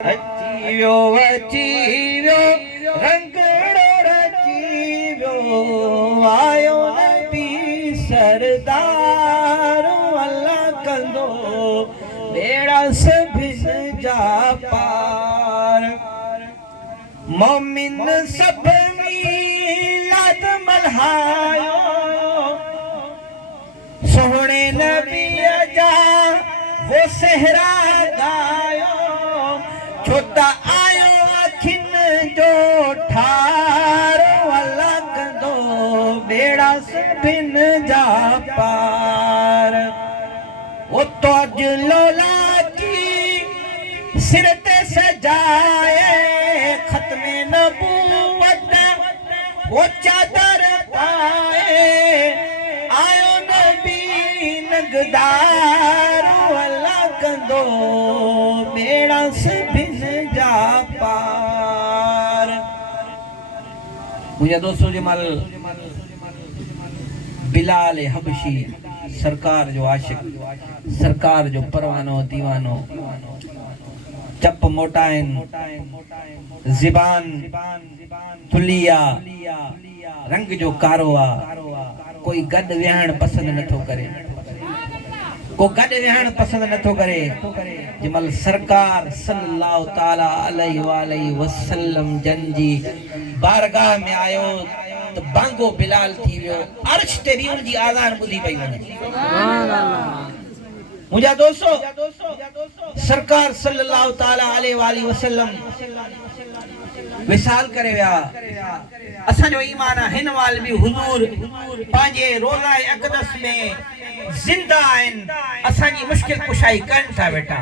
अचीवो रंगड़ो रचीवो आयो नबी सरदार अल्लाह कंदो बेड़ा सभिन जा पार मोमिन सब मीलाद मल्हायो सोहणे नबी जा वो सहरा गायो छोटा आयो अखिन जो ठारो अल्लाह कंदो बेड़ा सभिन जा पार वो तो अज लोला की सिर ते सजाए खत्मे नबूवत वो चादर पाए आयो नबी नगदार अल्लाह कंदो बेड़ा सभिन जा पार। मुझे दोस्तों जमाल बिलाल हबशी सरकार जो आशिक सरकार जो परवानो दीवानो चप मोटाइन ज़िबान तुलिया रंग जो कारोआ कोई गद वेहण पसंद नथो करे को गद वेहण पसंद नथो करे जमल सरकार सल्लल्लाहु ताला अलैहि वसल्लम जन जी बारगाह में आयो तो बांगो बिलाल थी वियो अर्श ते भी उनकी आज़ान बुधी पई वने सुभान अल्लाह। मुझा दोस्तों सरकार सल्लल्लाहु ताला अलैहि वसल्लम विसाल करे विया असा जो ईमान हिन वाल भी हुजूर पांजे रोज़ाए अक़दस में जिंदा आइन असा जी मुश्किल कुशाई करन था बेटा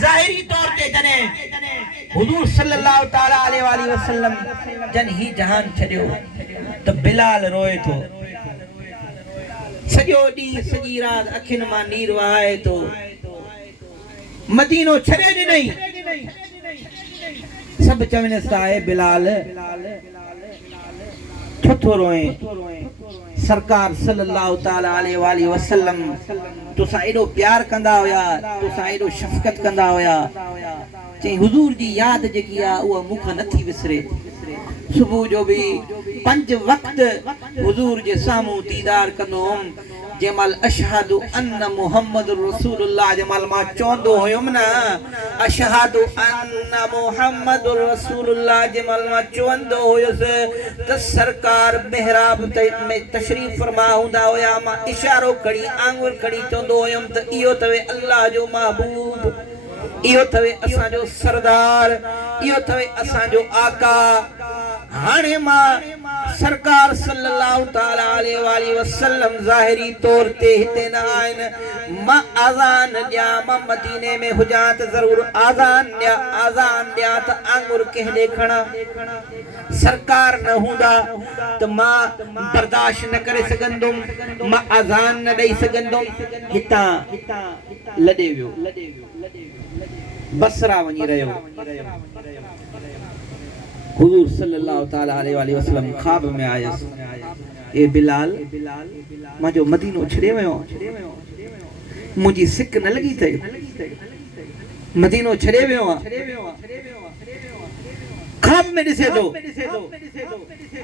ज़ाहिरी तौर ते जने हुजूर सल्लल्लाहु ताला अलैहि वसल्लम जन ही जहान छड़ियो तो बिलाल रोए तो सजो डी सजी रात अखिन मा नीर वहाए तो मदीनो छड़े दी नहीं सब चवने साए बिलाल छथो रोए सरकार सल्लल्लाहु ताला अलैहि वसल्लम तुसा एडो प्यार कंदा होया तुसा एडो शफकत कंदा होया चई हुजूर जी याद जेकी आ उहा मुख नथी विसरे सुबह जो भी 5 वक्त हुजूर जे सामू दीदार कंदोम जमल अशहदु अन्न मुहम्मदुर रसूलुल्लाह जमल मा चोंदो होयम ना अशहदु अन्न मुहम्मदुर रसूलुल्लाह जमल मा चोंदो होयस त सरकार मेहराब में तशरीफ फरमा हुंदा होया मा इशारो कड़ी आंगुर कड़ी चोंदो होयम त इयो तवे अल्लाह जो महबूब इयो तवे असा जो सरदार इयो तवे असा जो आका हाने मा सरकार सल्लल्लाहु ताला अलैहि वसल्लम ज़ाहिरी तौर ते हिते न आइन मा आज़ान दिया मा मदीने में हुजात जरूर आज़ान दिया त आंगुर के देखना सरकार न हुंदा त मा बर्दाश्त न करे सगंदुम मा आज़ान न दई सगंदुम हिता लडे वियो बसरा वनी रयो हुजूर सल्लल्लाहु ताला अलैहि वसल्लम ख्वाब में आयस ए बिलाल माजो मदीनो छड़े वयो मुजी सिक न लगी थे मदीनो छड़े वयो ख्वाब में दिसे दो